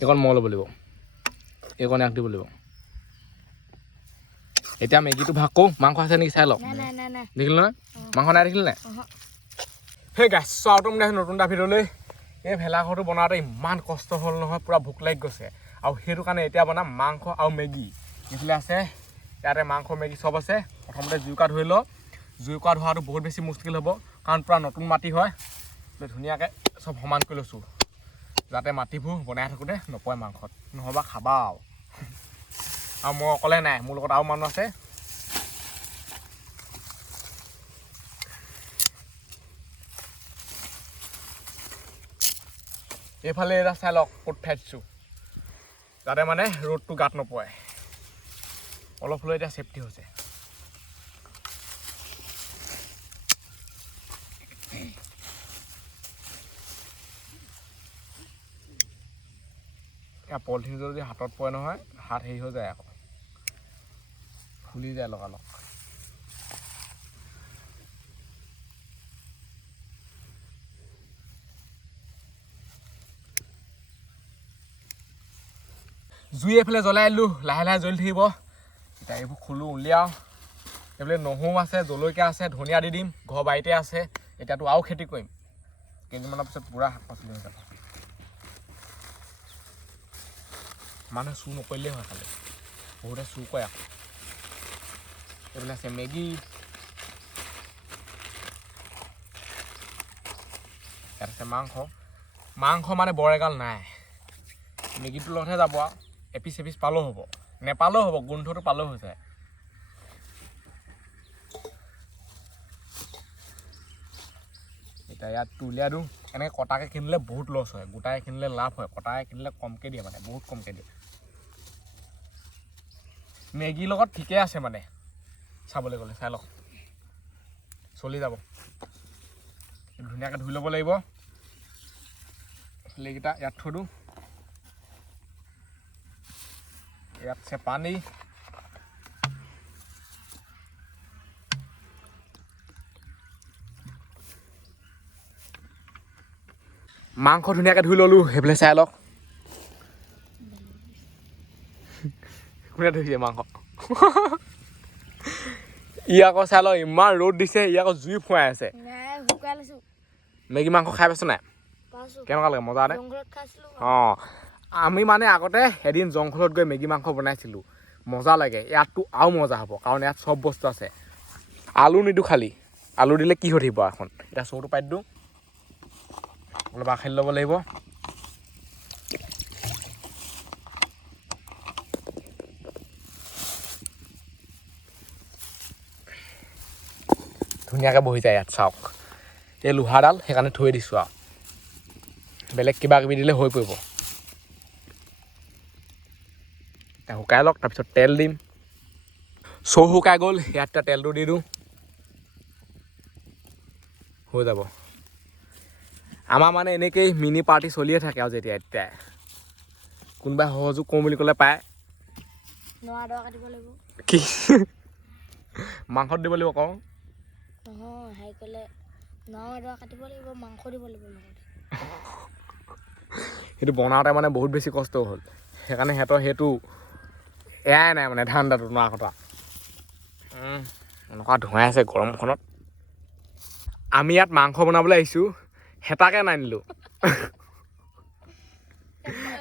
এইকণ মই ল'ব লাগিব এইকণ ইয়াক দিব লাগিব এতিয়া মেগীটো ভাগ কৰোঁ মাংস আছে নেকি চাই লওক দেখিলোঁ নহয় মাংস নাই দেখিলোঁ নাই সেই গাছ আৰু তুমি নতুন এটা ভিডিঅ'লৈ এই ভেলাঘৰটো বনাওঁতে ইমান কষ্ট হ'ল নহয় পূৰা ভোক লাগি গৈছে আৰু সেইটো কাৰণে এতিয়া বনাম মাংস আৰু মেগী এইফালে আছে ইয়াতে মাংস মেগী চব আছে প্ৰথমতে জুইকুৰা ধৰি লওঁ জুইকুৰা ধোৱাটো বহুত বেছি মুস্কিল হ'ব কাৰণ পূৰা নতুন মাটি হয় ধুনীয়াকৈ চব সমান কৰি লৈছোঁ যাতে মাটিবোৰ বনাই থাকোঁতে নপৰে মাংসত নহ'বা খাবা আৰু মই অকলে নাই মোৰ লগত আৰু মানুহ আছে এইফালে এটা চাই লওক ক'ত উঠাই দিছোঁ যাতে মানে ৰ'দটো গাত নপৰে অলপ হ'লেও এতিয়া ছেফটি হৈছে পলিথিনটো যদি হাতত পৰে নহয় হাত হেৰি হৈ যায় আকৌ ফুলি যায় লগালগ জুই এইফালে জ্বলাই দিলোঁ লাহে লাহে জ্বলি থাকিব এতিয়া এইবোৰ খোলোঁ উলিয়াওঁ এইফালে নহৰু আছে জলকীয়া আছে ধনিয়া দি দিম ঘৰ বাৰীতে আছে এতিয়াতো আৰু খেতি কৰিম কেইদিনমানৰ পিছত পূৰা শাক পাচলি হৈ যাব মানুহে চুৰ নকৰিলেই হয় খালি বহুতে চুৰ কৰে আকৌ এইবিলাক আছে মেগী ইয়াত আছে মাংস মানে বৰ এগাল নাই মেগীটোৰ লগতহে যাব আৰু এপিচ এপিচ পালেও হ'ব নেপালেও হ'ব গোন্ধটো পালেও হৈ যায় এতিয়া ইয়াত উলিয়াই দিওঁ এনেকৈ কটাকৈ কিনিলে বহুত লছ হয় গোটাই কিনিলে লাভ হয় কটাকৈ কিনিলে কমকৈ দিয়ে মানে বহুত কমকৈ দিয়ে মেগীৰ লগত ঠিকে আছে মানে চাবলৈ গ'লে চাই লওক চলি যাব ধুনীয়াকৈ ধুই ল'ব লাগিব এইকেইটা ইয়াত থৈ দিওঁ ইয়াত আছে পানী মাংস ধুনীয়াকৈ ধুই ল'লোঁ সেইফালে চাই লওক কোনে ধুইছে মাংস ই আকৌ চাই লওক ইমান ৰ'দ দিছে ই আকৌ জুই ফুৱাই আছে মেগী মাংস খাই পাইছ নাই কেনেকুৱা লাগে মজা দে অঁ আমি মানে আগতে এদিন জংঘলত গৈ মেগী মাংস বনাইছিলোঁ মজা লাগে ইয়াততো আৰু মজা হ'ব কাৰণ ইয়াত চব বস্তু আছে আলু নিদিওঁ খালি আলু দিলে কি হৈ থাকিব এখন এতিয়া চৌটো পাতি দিওঁ অলপ আখেলি ল'ব লাগিব ধুনীয়াকৈ বহি যায় ইয়াত চাওক এই লোহাৰডাল সেইকাৰণে থৈ দিছোঁ আৰু বেলেগ কিবা কিবি দিলে হৈ পৰিব শুকাই লওক তাৰপিছত তেল দিম চৌ শুকাই গ'ল ইয়াত এতিয়া তেলটো দি দিওঁ হৈ যাব আমাৰ মানে এনেকেই মিনি পাৰ্টি চলিয়ে থাকে আৰু যেতিয়া এতিয়া কোনোবাই সহযোগ কৰোঁ বুলি ক'লে পায় কি মাংসত দিব লাগিব কওঁ সেইটো বনাওঁতে মানে বহুত বেছি কষ্ট হ'ল সেইকাৰণে সিহঁতৰ সেইটো এয়াই নাই মানে ধান্দাটো নোৱা কথা এনেকুৱা ধোঁৱাই আছে গৰমখনত আমি ইয়াত মাংস বনাবলৈ আহিছোঁ হেতাকে নানিলোঁ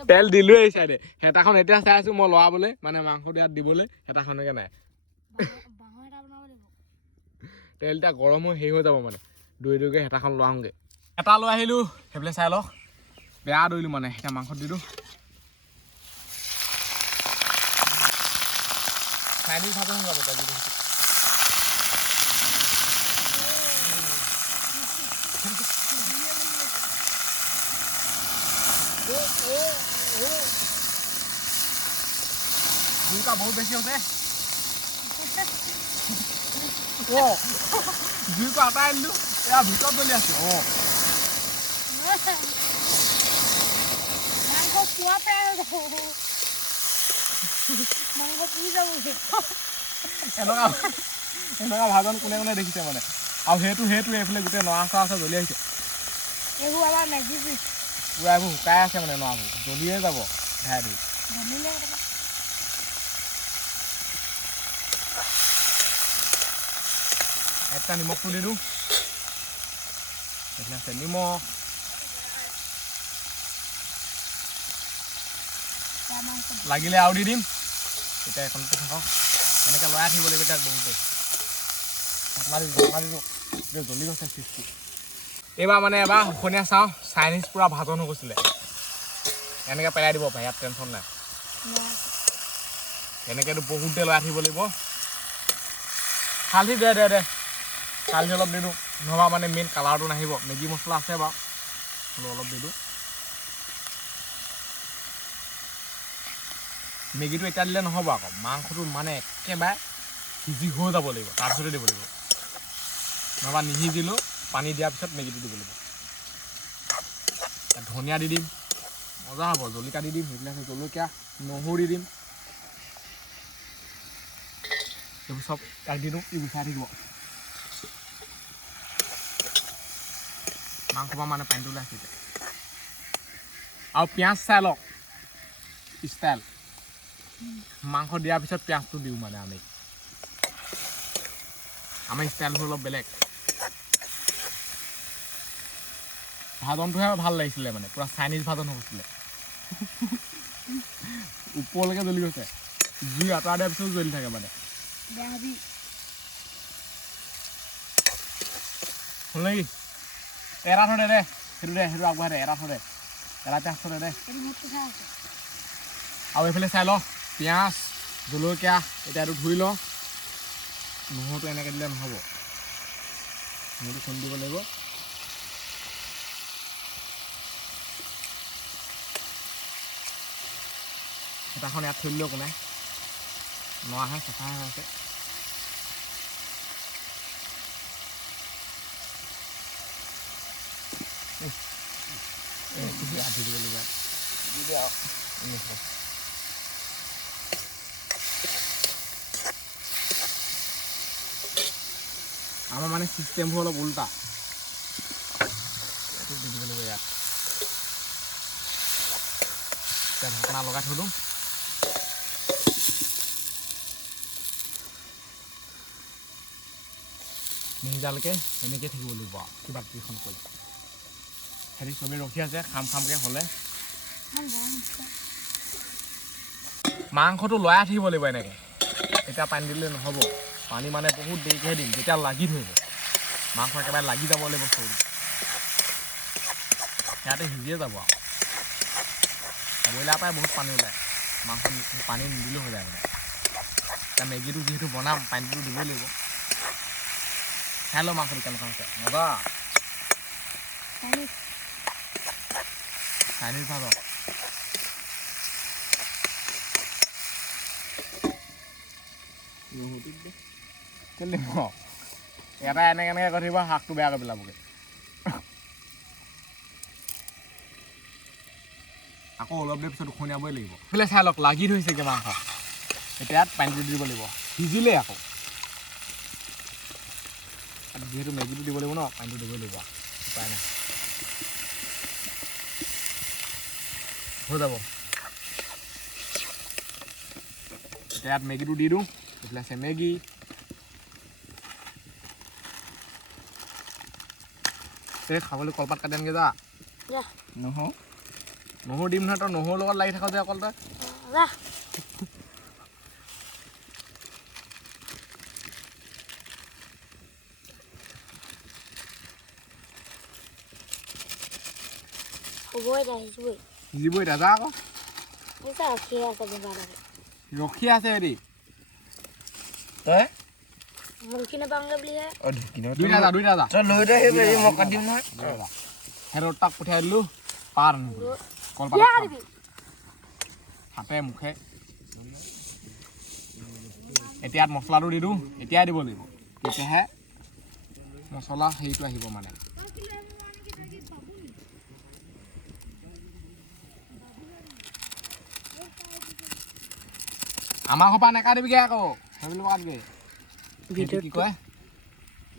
তেল দিলোঁৱে এই চাইডে হেতাখন এতিয়া চাই আছোঁ মই লৰাবলৈ মানে মাংসটো ইয়াত দিবলৈ হেতাখনকে নাই তেল এতিয়া গৰম হৈ হেৰি হৈ যাব মানে দৈ হেতাখন লোৱাওঁগৈ এটা লৈ আহিলোঁ সেইফালে চাই লওক বেয়া দৈলোঁ মানে এতিয়া মাংসত দি দিওঁ চাইনিজ ভাৱে হৈ যাব এতিয়া জুইকা বহুত বেছি হৈছে জুইকো আটাই আনিলোঁ এয়া ভিতৰত জ্বলি আছে এনেকুৱা ভাজন কোনে কোনে দেখিছে মানে আৰু সেইটো এইফালে গোটেই নৰা চৰা আছে জ্বলি আহিছে পুৰা এইবোৰ শুকাই আছে মানে নৰাবোৰ জ্বলিয়ে যাব ঢাই দি এটা নিমখ তুলি দিওঁ এইফালে আছে নিমখ লাগিলে আৰু দি দিম এতিয়া এখনতে থাকক এনেকৈ লৰাই থাকিব লাগিব তাক বহুতে জ্বলি গৈছে চিজটো এইবাৰ মানে এবাৰ শুকনীয়া চাওঁ চাইনিজ পূৰা ভাজন হৈ গৈছিলে এনেকৈ পেলাই দিব পাৰে ইয়াত টেনশ্যন নাই এনেকৈতো বহুত দেৰি লৰাই থাকিব লাগিব হালধি দে হালধি অলপ দি দিওঁ নহ'বা মানে মেইন কালাৰটো নাহিব মেগী মছলা আছে বাৰু অলপ দি দিওঁ মেগীটো এতিয়া দিলে নহ'ব আকৌ মাংসটো মানে একেবাৰে সিজি হৈ যাব লাগিব তাৰপিছতে দিব লাগিব নহ'বা নিসিজিলেও পানী দিয়াৰ পিছত মেগীটো দিব লাগিব ধনিয়া দি দিম মজা হ'ব জলকীয়া দি দিম সেইবিলাক জলকীয়া নহৰু দি দিম এইবোৰ চব তাক দি দিওঁ ই গুচাই থাকিব মাংস পৰা মানে পানীটো ওলাই আহিছে আৰু পিঁয়াজ চাই লওক ষ্টাইল মাংস দিয়াৰ পিছত পিঁয়াজটো দিওঁ মানে আমি ষ্টাইলটো অলপ বেলেগ ভাজনটোহে ভাল লাগিছিলে মানে পূৰা চাইনিজ ভাজন হৈ গৈছিলে ওপৰলৈকে জ্বলি গৈছে জুই আঁতৰাই দিয়াৰ পিছত জ্বলি থাকে মানে হ'ল নেকি এৰা থৈ দে সেইটো আগবঢ়াই দে এৰা থৈ দে এৰা পিঁয়াজ থৈ দে আৰু এইফালে চাই ল পিঁয়াজ জলকীয়া এতিয়া এইটো ধুই ল নহৰুটো এনেকৈ দিলে নহ'ব নহৰুটো খুন্দি দিব লাগিব হেতাখন ইয়াত থৈ দিলেও একো নাই নৰাহে চাফা হৈ আছে আধি দিব লাগিব দি দে আমাৰ মানে চিষ্টেমবোৰ অলপ উল্টা এইটো দি দিব লাগিব ইয়াত এতিয়া ঢাকনা লগাই থৈ দিওঁ নিসিজালৈকে এনেকৈ থাকিব লাগিব আৰু কিবা কিবিখন কৰি হেৰি চবেই ৰখি আছে খামকৈ হ'লে মাংসটো লৰাই থাকিব লাগিব এনেকৈ এতিয়া পানী দিলে নহ'ব পানী মানে বহুত দেৰিকৈহে দিম যেতিয়া লাগি ধৰিব মাংস একেবাৰে লাগি যাব লাগিব চৌৰি ইয়াতে সিজিয়ে যাব আৰু ব্ৰইলাৰ পৰাই বহুত পানী ওলায় মাংস পানী নিদিলেও হৈ যায় মানে এতিয়া মেগীটো যিহেতু বনাম পানীটো দিবই লাগিব খাই লওঁ মাংসটো কেনেকুৱা হৈছে মজা চাইনিজ ভাজক এটা এনেকৈ কৈ থাকিব শাকটো বেয়া কৰি পেলাবগৈ আকৌ অলপ দেৰি পিছত উখনিয়াবই লাগিব এইফালে চাই লওক লাগি ধৰিছেগৈ মাংস এতিয়া ইয়াত পানীটো দিব লাগিব সিজিলেই আকৌ যিহেতু মেগীটো দিব লাগিব ন পানীটো দিবই লাগিব উপায় নাই হৈ যাব এতিয়া ইয়াত মেগীটো দি দিওঁ এইফালে আছে মেগী এই খাবলৈ কলপাত কাটি আনগৈ যা নহৰু দিম নহয় তই নহৰুৰ লগত লাগি থাক যে অকল তই সিজিবই দাদা আকৌ ৰখি আছে হেৰি তই তাক পঠিয়াই দিলোঁ পাৰ কলপাত হাতে মুখে এতিয়া ইয়াত মছলাটো দি দিওঁ এতিয়াই দিব লাগিব তেতিয়াহে মছলা হেৰিটো আহিব মানে আমাৰ ঘৰ পৰা নেকাটিবিগৈ আকৌ সেইবুলি কাটগৈ কি কয়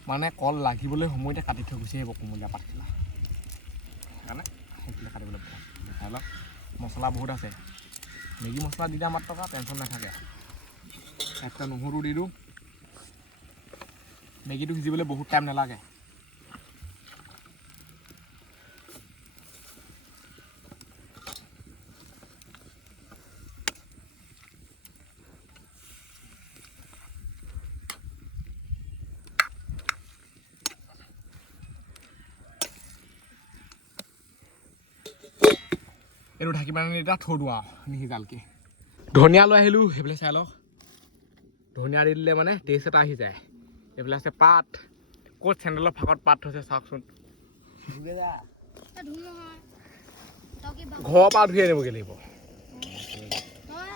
মানে কল লাগিবলৈ সময়তে কাটি থৈ গুচি আহিব কোমলীয়া পাতখিলা সেইকাৰণে থাকিলে কাটিবলৈ চাই লওক মছলা বহুত আছে মেগী মছলা দি দিয়া মাত্ৰ টেনশ্যন নাথাকে একটা নহৰু দি দিওঁ মেগীটো সিজিবলৈ বহুত টাইম নালাগে এইটো ঢাকি পানি এটা থৈ দিওঁ আৰু নিসিজালকে ধনিয়া লৈ আহিলোঁ সেইফালে চাই লওক ধনিয়া দি দিলে মানে টেষ্ট এটা আহি যায় এইফালে আছে পাত ক'ত চেণ্ডেলৰ ফাঁকত পাত থৈছে চাওকচোন ঘৰৰ পৰা ধুই আনিবগৈ লাগিব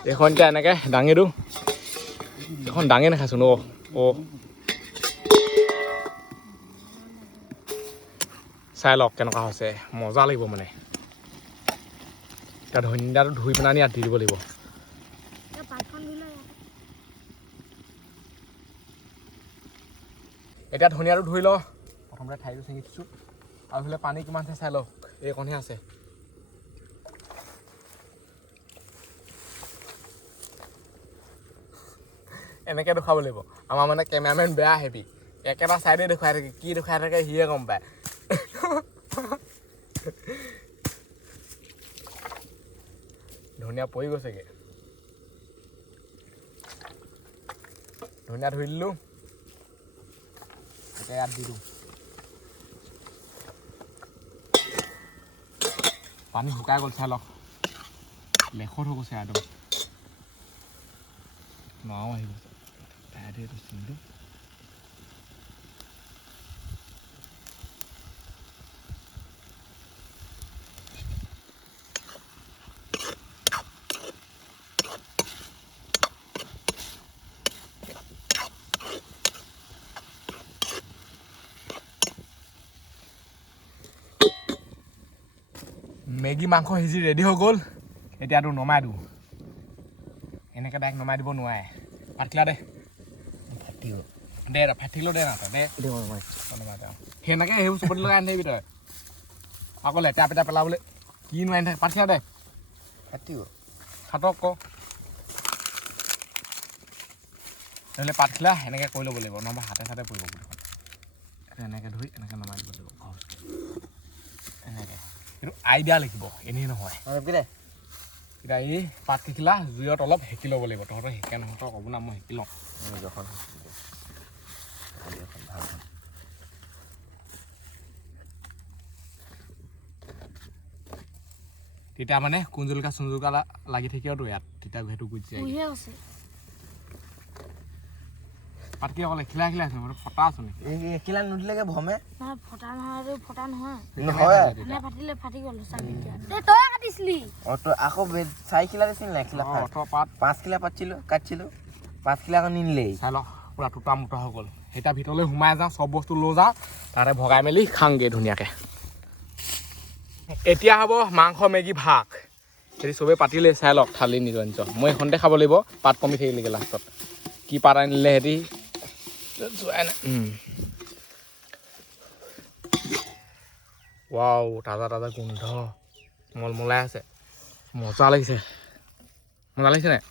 এইখন এতিয়া এনেকৈ দাঙি দিওঁ এখন দাঙি নাখাইছোন চাই লওক কেনেকুৱা হৈছে মজা লাগিব মানে এতিয়া ধনিয়াটো ধুই পেলাই আনি ইয়াত দি দিব লাগিব এতিয়া ধনিয়াটো ধুই লওঁ প্ৰথমতে ঠাইটো ছিঙি দিছোঁ আৰু এইফালে পানী কিমান আছে চাই লওক এইকণহে আছে এনেকৈ দেখুৱাব লাগিব আমাৰ মানে কেমেৰামেন বেয়া হেভি একেটা চাইডে দেখুৱাই থাকে কি দেখুৱাই থাকে সিয়ে গম পায় ধনিয়া পৰি গৈছেগৈ ধনিয়া ধুই দিলোঁ এতিয়া ইয়াত দি দিওঁ পানী শুকাই গ'ল চাই লওক লেখত হৈ গৈছে একদম নাও আহি গৈছে এইটো চিনটো মেগী মাংস সিজি ৰেডি হৈ গ'ল এতিয়াতো নমাই দিওঁ এনেকৈ ডাইৰেক্ট নমাই দিব নোৱাৰে পাতলা দে ফাটিলোঁ দে না দে সেনেকৈ সেইবোৰ চুপতি লগাই আনি থাকিবি তই আকৌ লেতেৰা পেটা পেলাবলৈ কি নোৱাৰি থাকে পাতলা দে ফাটিব খাটক ক নহ'লে পাতখিলা এনেকৈ কৰি ল'ব লাগিব নহ'বা হাতে চাতে পৰিব গোটেইখন এনেকৈ ধুই এনেকৈ নমাই দিব লাগিব এনেকৈ কিন্তু আইডিয়া লাগিব এনেই নহয় এতিয়া এই পাতখিলা জুইত অলপ সেকি ল'ব লাগিব তহঁতৰ শিকে নহয় তই ক'ব না মই শিকি লওঁ তেতিয়া মানে কুঞ্জুলকা চুঞ্জুলকা লাগি থাকিবতো ইয়াত তেতিয়া সেইটো গুচি যায় পাতকি অকল এখিলা এখিলা আছে মানে ফটা আছো নেকি এখিলা নুদিলেকে ভমে ফটা নহয় ফাটিলে ফাটি গ'ল তই কাটিছিলি তই আকৌ 4 কিলা দিছিল না এখিলা পাত 5 কিলা কাটিছিলো 5 কিলা আকৌ নিনিলেই চাই ল পুৰা টুটা মুটা হৈ গ'ল এতিয়া ভিতৰলৈ সোমাই যাওঁ চব বস্তু লৈ যাওঁ তাতে ভগাই মেলি খাওঁগৈ ধুনীয়াকৈ এতিয়া হ'ব মাংস মেগী ভাগ যদি চবেই পাতিলে চাই লওক থালি নিজৰ নিজৰ মই এইখনতে খাব লাগিব পাত কমি থাকিলেগৈ লাষ্টত কি পাত আনিলে সিহঁতি যোৱাই নাই ৱাও তাজা তাজা গোন্ধ মলমলাই আছে মজা লাগিছে নাই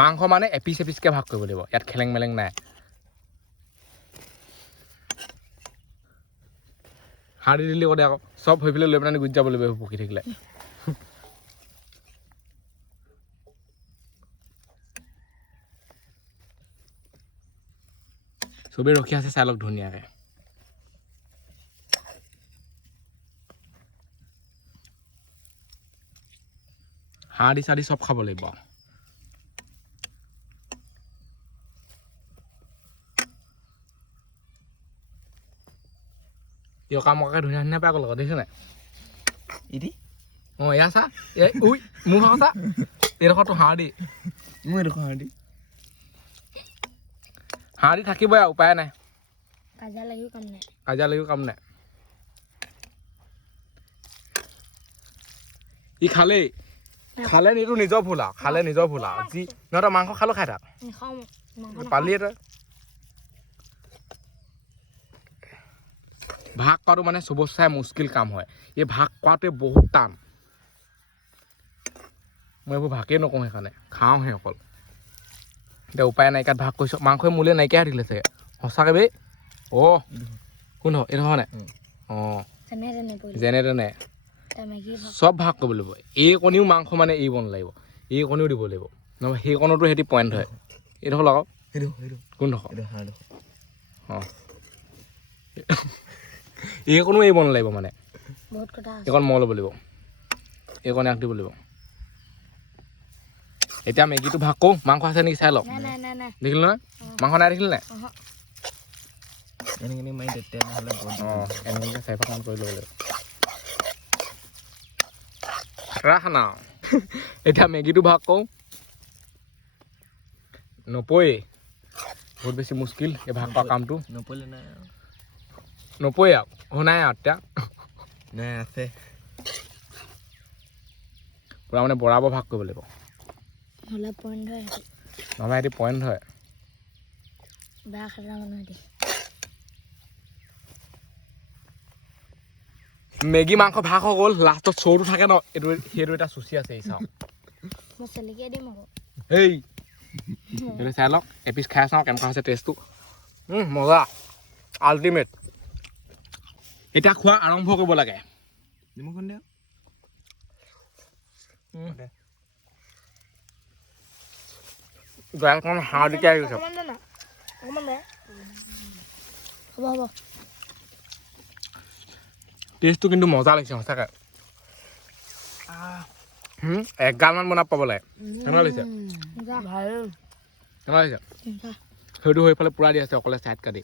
মাংস মানে এপিচ এপিচকৈ ভাগ কৰিব লাগিব ইয়াত খেলেং মেলেং নাই সাৰ দিলি কদে আকৌ চব হৈ পেলাই লৈ পেলাই গুচি যাব লাগিব পকি থাকিলে চবেই ৰখি আছে চাই লওক ধুনীয়াকৈ হাঁহ দি চাদি চব খাব লাগিব কামকে ধুনীয়া ধুনীয়া পাই গ'ল আকৌ দেখিছে নাই ইদি অঁ এয়া চা উই মোৰ ভাগ চা এইডোখৰটো হাঁহ দি মোৰ এইডোখৰ হাঁহ দি থাকিবই আৰু উপায় নাই কাজিয়া লাগিও কাম নাই ই খালে নিটো নিজৰ ভুল আৰু যি সিহঁতৰ মাংস খালেও খাই থাক পালিয়ে তই ভাগ কৰাটো মানে চবত চাই মুস্কিল কাম হয় এই ভাগ কৰাটোৱে বহুত টান মই এইবোৰ ভাগেই নকওঁ সেইকাৰণে খাওঁহে অকল এতিয়া উপায় নাইকিয়াত ভাগ কৰিছোঁ মাংসই মোলৈ নাইকিয়া দিলে চাগে সঁচাকৈ বে অ' কোন হয় এইটো হয় নাই অঁ যেনে তেনে চব ভাগ কৰিব লাগিব এই কণীও মাংস মানে এৰিব নালাগিব এই কণীও দিব লাগিব নহ'লে সেই কণতো সিহঁতি পইণ্ট হয় এইডোখৰ লগাওক কোনডোখৰ অঁ এই কণো এৰিব নালাগিব মানে এইকণ মই ল'ব লাগিব এইকণ ইয়াক দিব লাগিব এতিয়া মেগীটো ভাগ কৰোঁ মাংস আছে নেকি চাই লওক দেখিলোঁ নহয় মাংস নাই দেখিলি নাই অঁ এনেকৈ চাৰিভাগমান কৰি ল'ব লাগিব ৰাখ না এতিয়া মেগীটো ভাগ কৰোঁ নপৰে বহুত বেছি মুস্কিল এই ভাগ কৰা কামটো নপৰে আৰু শুনাই আৰু এতিয়া নাই আছে পূৰা মানে বৰাবৰ ভাগ কৰিব লাগিব নহ'লে পইণ্ট হয় নহ'লে সিহঁতি পইণ্ট হয় বেয়া খালা মানুহ মেগী মাংস ভাগ হৈ গ'ল লাষ্টত চৌটো থাকে ন এইটো সেইটো এটা চুচি আছে এই চাওঁ মই চেলিকে দিম আকৌ হেই সেইটো চাই লওক এপিচ খাই চাওঁ কেনেকুৱা হৈছে টেষ্টটো মজা আল্টিমেট এতিয়া খোৱা আৰম্ভ কৰিব লাগে নিমখখন দিয়া গেছখন হাঁহ দিকে আহি গৈছে হ'ব টেষ্টটো কিন্তু মজা লাগিছে সঁচাকৈ এগালমান বনাব পাব লাগে কেনেকুৱা লাগিছে কেনেকুৱা লাগিছে সেইটো সেইফালে পূৰা দি আছে অকলে চাইড কাটি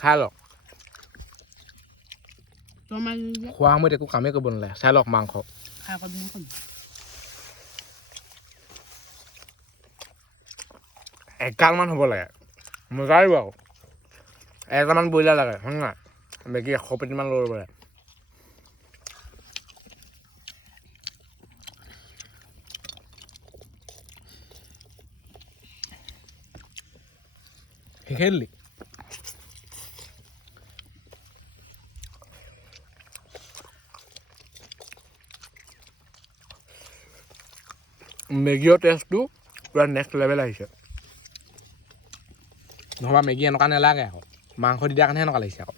খাই লওক খোৱা সময়ত একো কামেই কৰিব নালাগে চাই লওক মাংস এগালমান হ'ব লাগে মজা লাগিব আকৌ এগালমান ব্ৰইলাৰ লাগে হয় নাই মেগী 100 পেটিমান ল'ব পাৰে সেইখিনি মেগীৰ টেষ্টটো পূৰা নেক্সট লেভেল আহিছে নহ'বা মেগী এনেকুৱা নালাগে আকৌ মাংস দি দিয়াৰ কাৰণেহে এনেকুৱা লাগিছে আকৌ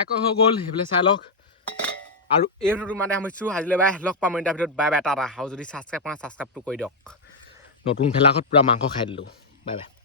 আকৌ হৈ গ'ল সেইফালে চাই লওক আৰু এই ভিডিঅ'টো মানে সামৰিছোঁ আজিলৈ বাই লগ পাম এটা ভিডিঅ'ত বাই বাই টাটা আৰু যদি ছাবস্ক্ৰাইব কৰা ছাবস্ক্ৰাইবটো কৰি দিয়ক নতুন ভেলাঘৰত পূৰা মাংস খাই দিলোঁ বাই বাই